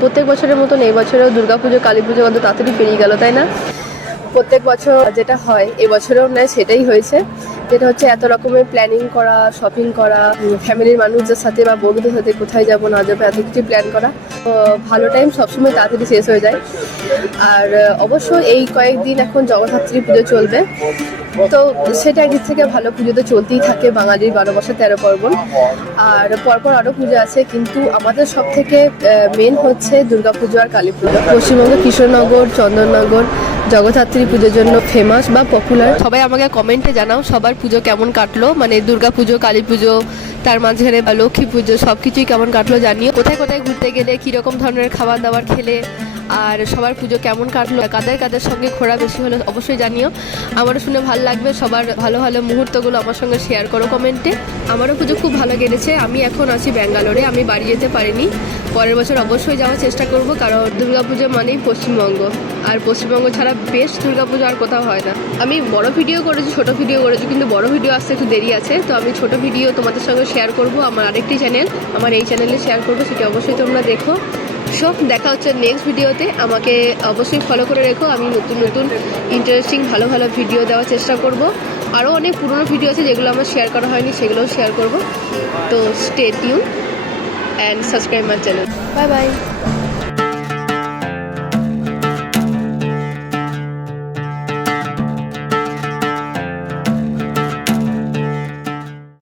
প্রত্যেক বছরের মতন এই বছরেও দুর্গাপুজো কালী পুজো কত তাড়াতাড়ি পেরিয়ে গেল, তাই না? প্রত্যেক বছর যেটা হয় এবছরেও নয় সেটাই হয়েছে, যেটা হচ্ছে এত রকমের প্ল্যানিং করা, শপিং করা, ফ্যামিলির মানুষদের সাথে বা বন্ধুদের সাথে কোথায় যাবো না যাবো এত কিছু প্ল্যান করা। তো ভালো টাইম সবসময় তাড়াতাড়ি শেষ হয়ে যায়। আর অবশ্য এই কয়েকদিন এখন জগদ্ধাত্রী পুজো চলবে, তো সেটা একদিক থেকে ভালো। পুজো তো চলতেই থাকে বাঙালির 12 মাসে 13 পার্বণ, আর পরপর আরও পুজো আছে, কিন্তু আমাদের সব থেকে মেন হচ্ছে দুর্গাপুজো আর কালী পুজো। পশ্চিমবঙ্গের কৃষ্ণনগর, চন্দননগর জগদ্ধাত্রী পুজোর জন্য ফেমাস বা পপুলার। সবাই আমাকে কমেন্টে জানাও সবার পুজো কেমন কাটলো, মানে দুর্গা পুজো, কালী পুজো, তার মাঝখানে বা লক্ষ্মী পুজো, সব কিছুই কেমন কাটলো জানিও। কোথায় কোথায় ঘুরতে গেলে, কীরকম ধরনের খাবার দাবার খেলে, আর সবার পুজো কেমন কাটলো, কাদের কাদের সঙ্গে ঘোরা বেশি হলো অবশ্যই জানিও। আমারও শুনে ভালো লাগবে, সবার ভালো ভালো মুহূর্তগুলো আমার সঙ্গে শেয়ার করো কমেন্টে। আমারও পুজো খুব ভালো কেটেছে। আমি এখন আছি ব্যাঙ্গালোরে, আমি বাড়ি যেতে পারিনি। পরের বছর অবশ্যই যাওয়ার চেষ্টা করব, কারণ দুর্গাপুজো মানেই পশ্চিমবঙ্গ, আর পশ্চিমবঙ্গ ছাড়া বেস্ট দুর্গাপুজো আর কোথাও হয় না। আমি বড় ভিডিও করেছি, ছোট ভিডিও করেছি, কিন্তু বড় ভিডিও আসতে একটু দেরি আছে। তো আমি ছোট ভিডিও তোমাদের সঙ্গে শেয়ার করব আমার আরেকটি চ্যানেল, আমার এই চ্যানেলে শেয়ার করবো, সেটা অবশ্যই তোমরা দেখো। সব দেখা হচ্ছে নেক্সট ভিডিওতে। আমাকে অবশ্যই ফলো করে রেখো, আমি নতুন নতুন ইন্টারেস্টিং ভালো ভালো ভিডিও দেওয়ার চেষ্টা করব। আরও অনেক পুরনো ভিডিও আছে যেগুলো আমার শেয়ার করা হয়নি, সেগুলোও শেয়ার করব। তো stay tune and subscribe my channel. Bye bye.